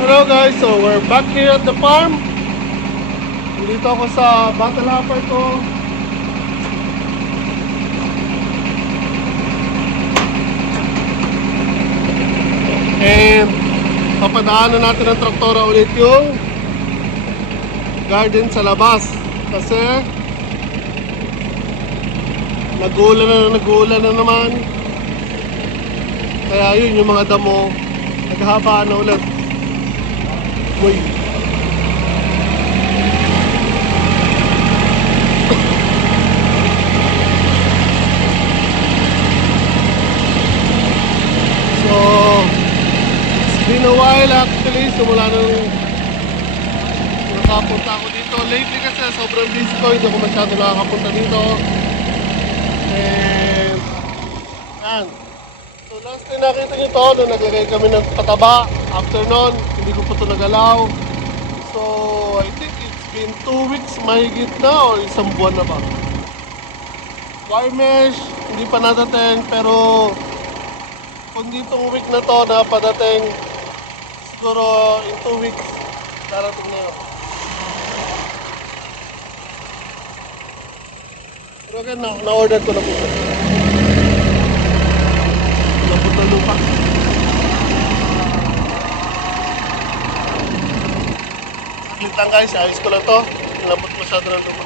Hello guys, so we're back here at the farm. Dito ako sa battle hopper ko. And papadaanan natin ng traktora ulit yung garden sa labas. Kasi nag-uulan na naman. Kaya yun, yung mga damo naghahabaan na ulit. Uy. So, it's been a while actually. Simula nung nakapunta ako dito. Lately kasi sobrang busy ko. Hindi ako masyado nakakapunta dito. And, yan. So, last time nakita nyo to, nung naglagay kami ng pataba. After nun, hindi ko pa ito nagalaw. So, I think it's been 2 weeks mahigit na o isang buwan na ba. Wire mesh, hindi pa nadating, pero kung ditong week na to na padating, siguro in 2 weeks, darating na yun. Pero again, na-order ko na po. Lambot na lupa. Saglit lang guys, ayos ko lang to. Lambot masyado na lupa.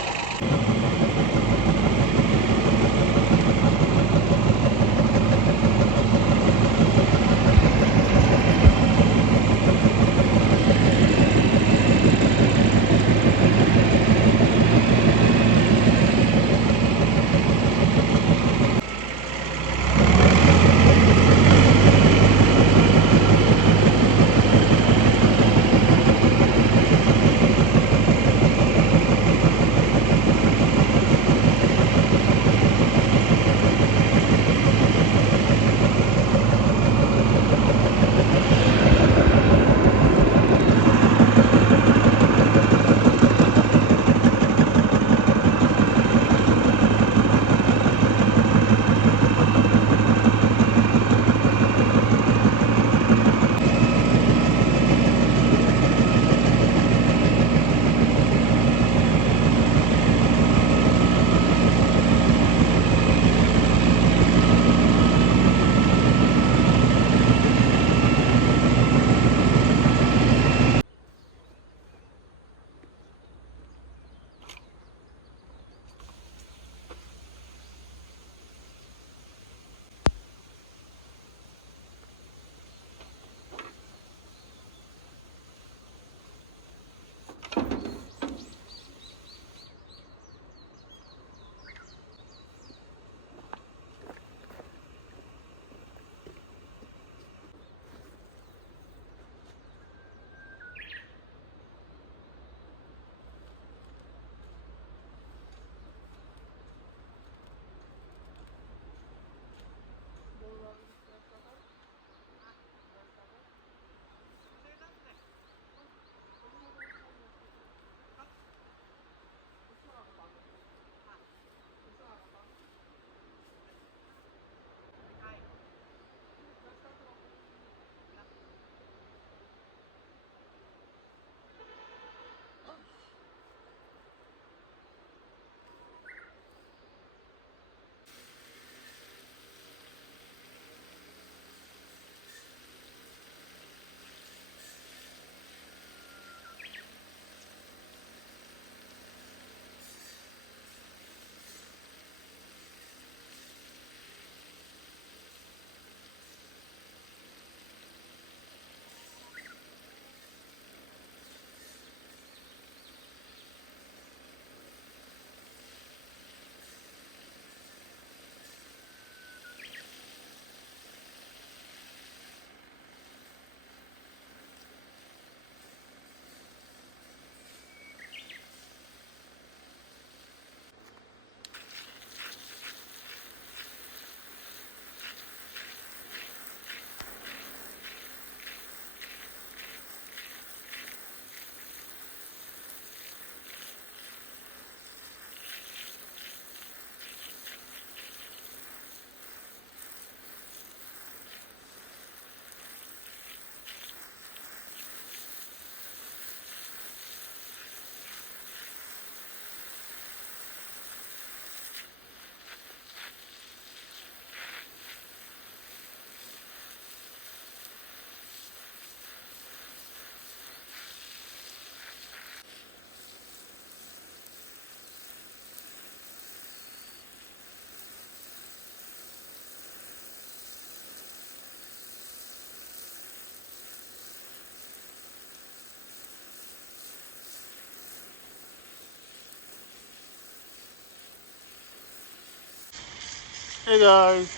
Hey guys!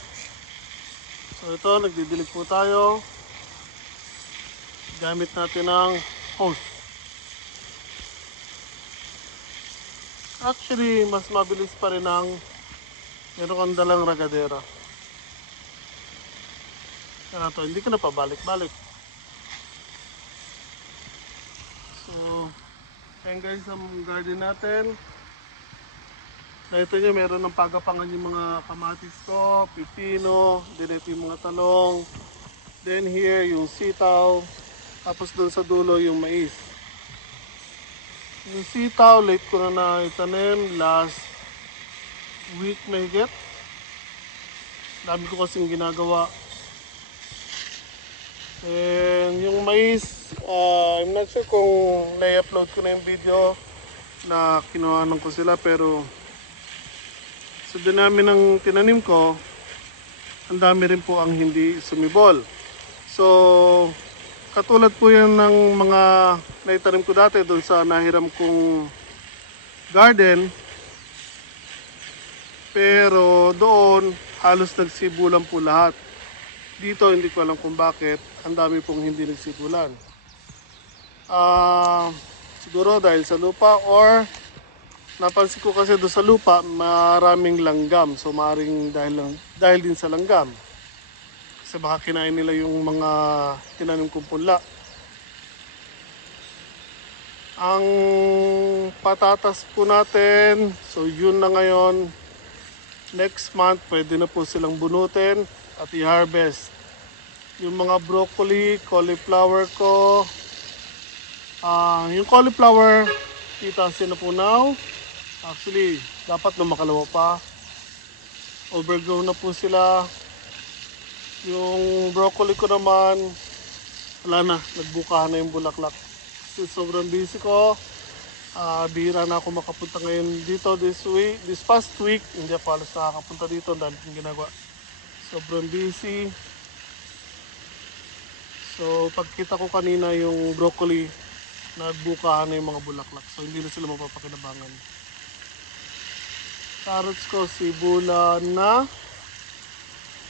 So ito, nagdidilig po tayo. Gamit natin ang hose. Actually, mas mabilis pa rin ang meron kang dalang ragadera. Kaya to, hindi ka na pabalik-balik. So, ayan guys ang garden natin. Nakita nyo, meron ng pagapangan yung mga kamatis ko, pipino, din ito yung mga talong. Then here, yung sitaw. Tapos doon sa dulo, yung mais. Yung sitaw, late ko na itanim. Last week mahigit. Dami ko kasing ginagawa. And yung mais, I'm not sure kung na-upload ko na yung video na kinuhanan ko sila, pero sa dinami ng tinanim ko, ang dami rin po ang hindi sumibol. So, katulad po yan ng mga naitanim ko dati doon sa nahiram kong garden. Pero doon, halos nagsibulan po lahat. Dito, hindi ko alam kung bakit. Ang dami pong hindi nagsibulan. Siguro dahil sa lupa, or napansin ko kasi doon sa lupa, maraming langgam. So maaaring dahil din sa langgam. Kasi baka kinain nila yung mga tinanim kong punla. Ang patatas po natin, so yun na ngayon. Next month, pwede na po silang bunutin at i-harvest. Yung mga broccoli, cauliflower ko. Yung cauliflower, titasin na po now. Actually, dapat na makalawa pa. Overgrown na po sila. Yung broccoli ko naman, wala na, nagbukahan na yung bulaklak. Kasi sobrang busy ko. Bihira na ako makapunta ngayon dito this past week. Hindi ako halos nakakapunta dito, dahil yung ginagawa. Sobrang busy. So pagkita ko kanina yung broccoli, nagbukahan na yung mga bulaklak. So hindi na sila mapapakinabangan. Carrots ko, sibulan na.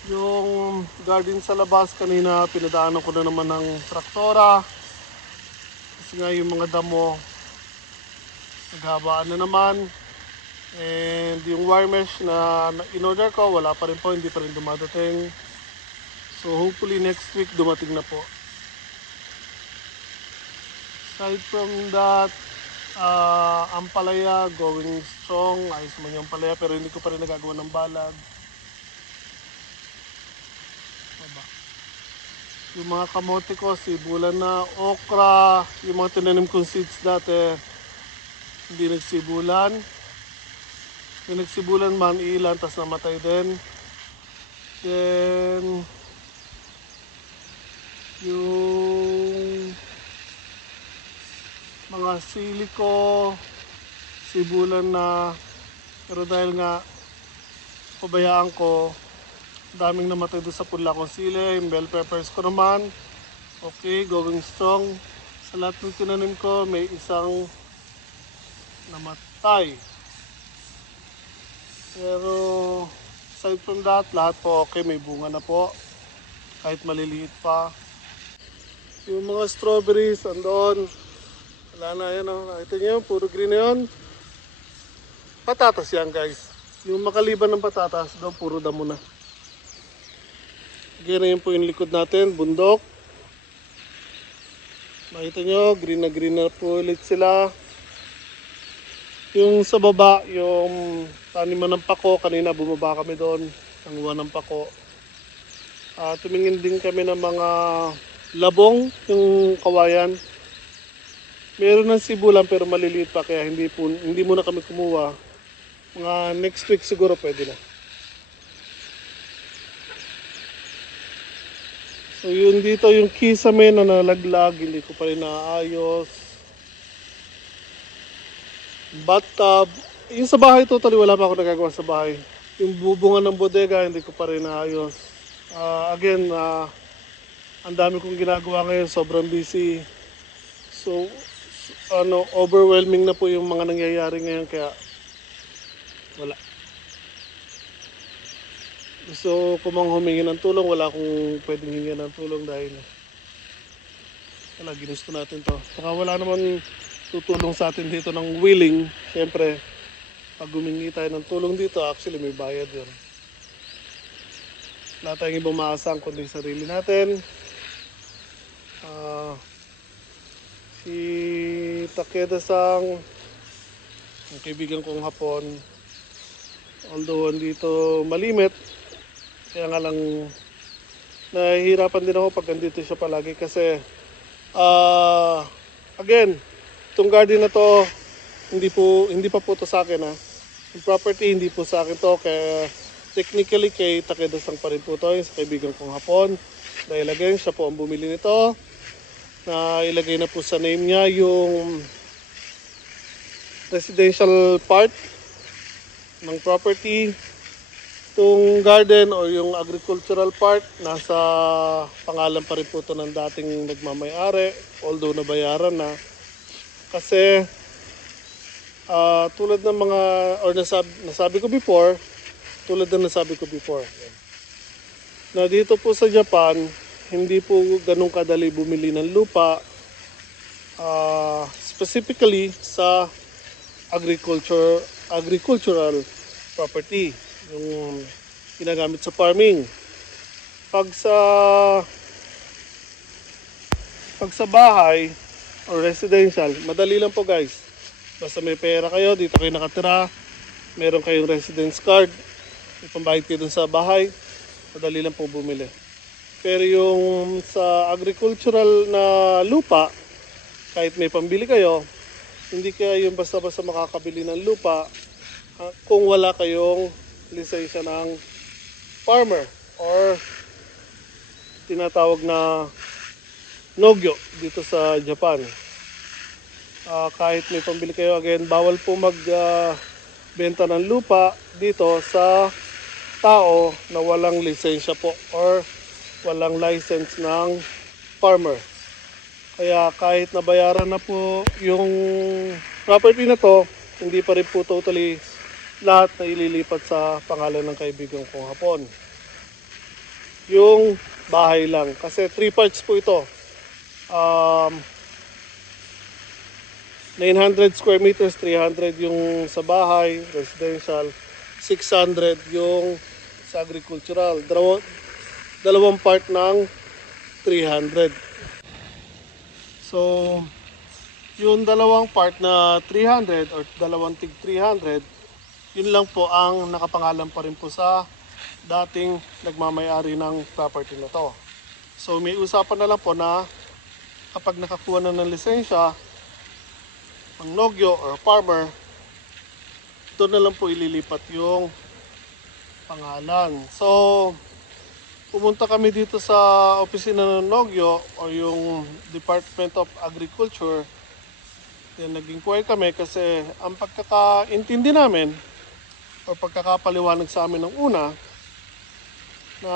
Yung garden sa labas kanina, pinadaanan ko na naman ng traktora. Kasi nga yung mga damo, naghabaan na naman. And yung wire mesh na in-order ko, wala pa rin po, hindi pa rin dumadating. So hopefully next week dumating na po. Aside from that, ampalaya going strong. Ayos man yung ampalaya, pero hindi ko pa rin nagagawa ng balag. Yung mga kamote ko, sibulan na, okra, yung mga tinanim kong seeds dati, hindi nagsibulan. Yung nagsibulan man, ilan, tas namatay din. Then, yung mga sili ko, sibulan na, pero dahil nga, pabayaan ko, daming namatay doon sa punla kong sili. Yung bell peppers ko naman, okay, going strong. Sa lahat ng tinanim ko, may isang namatay. Pero aside from that, lahat po okay, may bunga na po. Kahit maliliit pa. Yung mga strawberries, andon. Wala na yan, oh. Nakita nyo, puro green na yun. Patatas yan guys. Yung makaliban ng patatas, doon puro damo na. Ganyan po yung likod natin, bundok. Makita nyo, green na po ulit sila. Yung sa baba, yung taniman ng pako, kanina bumaba kami doon, nanguha ng pako. Tumingin din kami ng mga labong, yung kawayan. Meron ng sibulan pero maliliit pa, kaya hindi muna kami kumuha. Mga next week siguro pwede na. So yun dito, yung kisame na nalaglag, hindi ko pa rin naayos. Bathtub. Yung sa bahay, totally wala pa ako nagagawa sa bahay. Yung bubungan ng bodega, hindi ko pa rin naayos. Again, ang dami kong ginagawa ngayon, sobrang busy. So, overwhelming na po yung mga nangyayari ngayon, kaya wala. Gusto ko mang humingi ng tulong, wala akong pwedeng hingi ng tulong dahil wala, ginusto natin to. Saka wala naman tutulong sa atin dito ng willing. Siyempre, pag humingi tayo ng tulong dito, actually may bayad yun. Wala tayong ibang maasang kundi sarili natin. Ah, si Takeda-sang, ang kaibigan kong Hapon, although andito malimit, kaya nga lang nahihirapan din ako pag andito siya palagi kasi again, itong garden na to hindi pa po to sa akin ha. Yung property hindi po sa akin to, kaya technically kay Takeda-sang pa rin po to, yung sa kaibigan kong Hapon. Dahil again, siya po ang bumili nito, na ilagay na po sa name niya yung residential part ng property. Itong garden o yung agricultural part, nasa pangalan pa rin po ito ng dating nagmamayari, although nabayaran na. Kasi tulad ng mga, or nasabi ko before, na dito po sa Japan, hindi po ganun kadali bumili ng lupa, specifically sa agricultural property, yung ginagamit sa farming. Pag sa bahay or residential, madali lang po guys. Basta may pera kayo, dito kayo nakatira, meron kayong residence card, may pambayad kayo dun sa bahay, madali lang po bumili. Pero yung sa agricultural na lupa, kahit may pambili kayo, hindi kayo yung basta-basta makakabili ng lupa kung wala kayong lisensya ng farmer or tinatawag na Nogyo dito sa Japan. Kahit may pambili kayo, again, bawal po magbenta ng lupa dito sa tao na walang lisensya po or walang license ng farmer. Kaya kahit nabayaran na po yung property na to, hindi pa rin po totally lahat na ililipat sa pangalan ng kaibigan kong Hapon. Yung bahay lang. Kasi 3 parts po ito. 900 square meters, 300 yung sa bahay, residential, 600 yung sa agricultural. Dalawang part ng 300. So, yung dalawang part na 300 or dalawang tig 300, yun lang po ang nakapangalan pa rin po sa dating nagmamayari ng property na to. So, may usapan na lang po na kapag nakakuha na ng lisensya ang Nogyo or farmer, doon na lang po ililipat yung pangalan. So, pumunta kami dito sa opisina ng Nogyo o yung Department of Agriculture. Then nag-inquire kami kasi ang pagkakaintindi namin o pagkakapaliwanag sa amin ng una na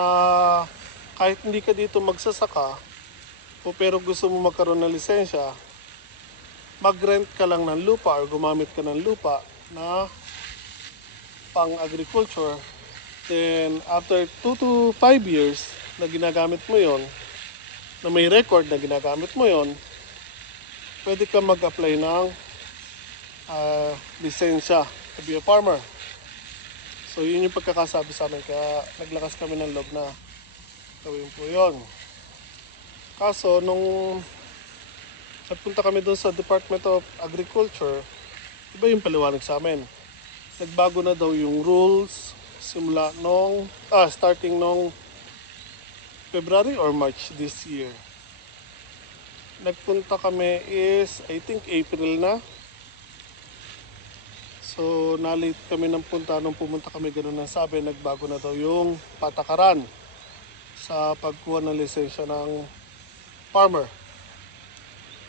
kahit hindi ka dito magsasaka o pero gusto mo magkaroon ng lisensya, mag-rent ka lang ng lupa or gumamit ka ng lupa na pang-agriculture. Then, after 2 to 5 years na ginagamit mo yon, na may record na ginagamit mo yon, pwede ka mag-apply ng lisensya to be a farmer. So, yun yung pagkakasabi sa amin. Kaya naglakas kami ng loob na gawin po yon. Kaso, nung nagpunta kami doon sa Department of Agriculture, iba yung paliwanag sa amin. Nagbago na daw yung rules simula starting nung February or March this year. Nagpunta kami is, I think, April na. So, na-late kami ng punta. Nung pumunta kami, ganun na sabi, nagbago na daw yung patakaran sa pagkuha ng lisensya ng farmer.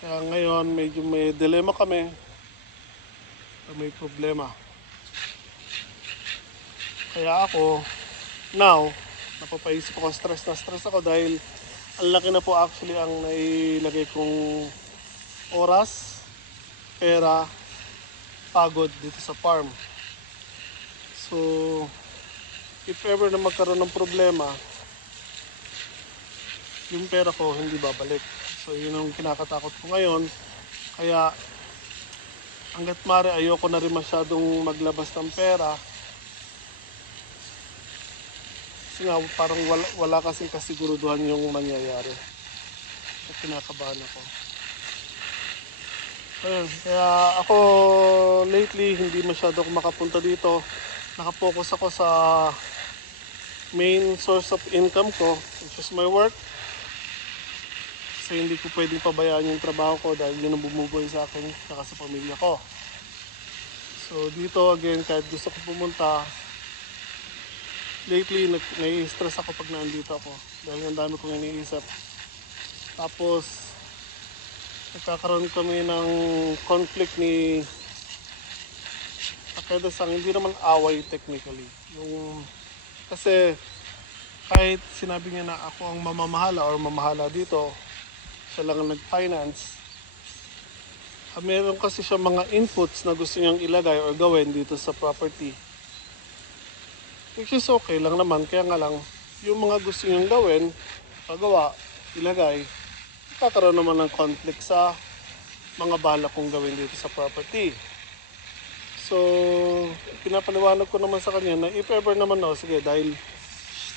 Kaya ngayon, medyo may dilemma kami. May problema. Kaya ako, now, napapaisip ako, stress ako dahil ang laki na po actually ang nailagay kong oras, pera, pagod dito sa farm. So, if ever na magkaroon ng problema, yung pera ko hindi babalik. So yun ang kinakatakot ko ngayon. Kaya hanggat maaari ayoko na rin masyadong maglabas ng pera. Kasi nga parang wala kasing kasiguruduhan yung mangyayari. So kinakabahan ako. Ayun, kaya ako lately hindi masyado ako makapunta dito. Nakapokus ako sa main source of income ko, which is my work. Kasi hindi ko pwedeng pabayaan yung trabaho ko dahil yun ang bumubuhay sa akin at sa pamilya ko. So dito again, kahit gusto ko pumunta, lately nai-stress ako pag nandito ako dahil ang dami kong iniisip. Tapos nagkakaroon kami ng conflict ni Takeda-san, hindi naman away technically. Kasi kahit sinabi niya na ako ang mamamahala or mamahala dito, siya lang ang nag-finance, meron kasi siya mga inputs na gusto niyang ilagay or gawin dito sa property. Which is okay lang naman, kaya nga lang, yung mga gusto niyang gawin, pagawa, ilagay, kakaroon naman ng conflict sa mga balak kong gawin dito sa property. So, pinapaliwanag ko naman sa kanya na if ever naman sige, dahil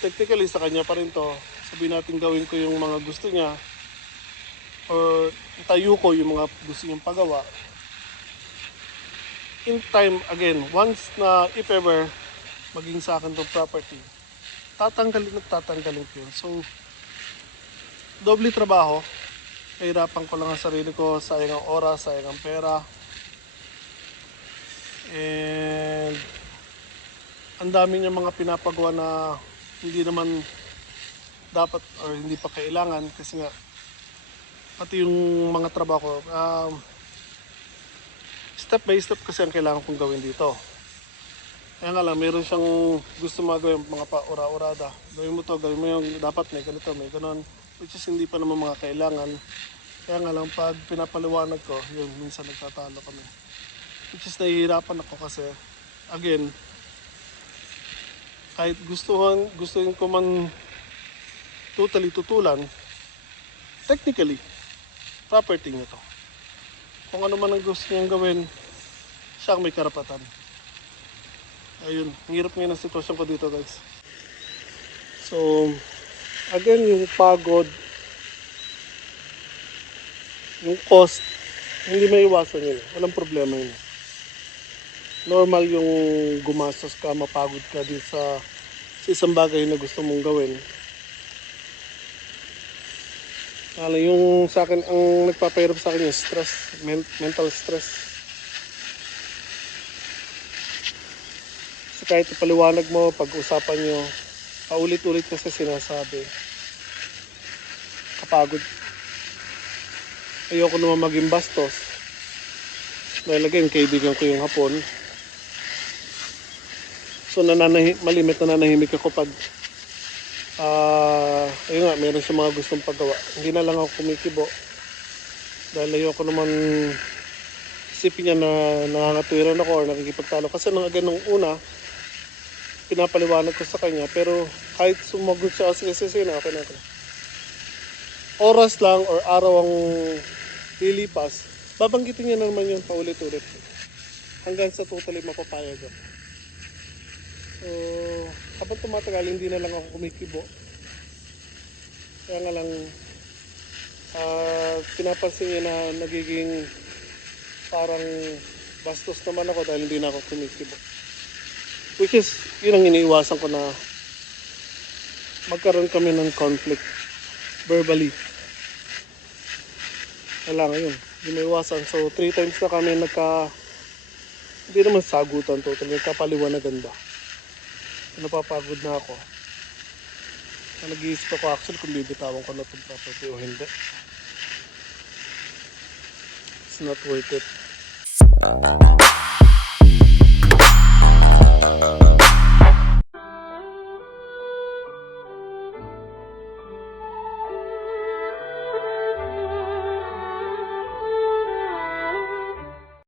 technically sa kanya pa rin to, sabihin natin gawin ko yung mga gusto niya or itayo ko yung mga gusto niyang pagawa. In time, again, once na if ever maging sa akin tong property, tatanggalin ko yun. So, doble trabaho. Kahirapan ko lang ang sarili ko, sayang ang oras, sayang ang pera. And ang dami niya mga pinapagawa na hindi naman dapat or hindi pa kailangan kasi nga pati yung mga trabaho ko, step by step kasi ang kailangan kong gawin dito. Kaya nga lang, meron siyang gusto magawin mga pa-ura-urada. Gawin mo to, gawin mo yung dapat may ganito, may ganon. Which is hindi pa naman mga kailangan. Kaya nga lang pag pinapaliwanag ko, yun, minsan nagtatalo kami. Which is nahihirapan ako kasi, again, kahit gustuhin ko man totally tutulan, technically, property niya to. Kung ano man ang gusto niyang gawin, siya ang may karapatan. Ayun, hirap ngayon ang sitwasyon ko dito guys. So, again, yung pagod, yung cost, hindi may iwasan yun. Walang problema yun. Normal yung gumastos ka, mapagod ka din sa isang bagay na gusto mong gawin. Yung sa akin, ang nagpapahirap sa akin yung stress, mental stress. So kahit ipaliwanag mo, pag-usapan nyo, paulit-ulit kasi sinasabi, kapagod. Ayoko naman maging bastos. Dahil again, kaibigan ko yung Hapon. So malimit na nanahimik ako pag ayun nga, meron siya mga gustong paggawa. Hindi na lang ako kumikibo. Dahil ayoko naman isipin niya na nangangatwiran ako or nakikipagtalo. Kasi nung una, pinapaliwanag ko sa kanya. Pero kahit sumagot siya kasi okay na ako. Oras lang or araw ang lilipas, babanggitin niya naman yun paulit-ulit. Hanggang sa totally mapapayag ako. So, habang tumatagal, hindi na lang ako kumikibo. Kaya nga lang, pinapansin niya na nagiging parang bastos naman ako dahil hindi na ako kumikibo. Which is, yun ang iniiwasan ko na magkaroon kami ng conflict verbally. Kailangan yun, hindi may iwasan. So, 3 times na kami hindi naman sagutan totally, nagkapaliwanagan ba. Napapagod na ako. Nag-iisip ako actually kung bibitawan ko na itong property o hindi. It's not worth it.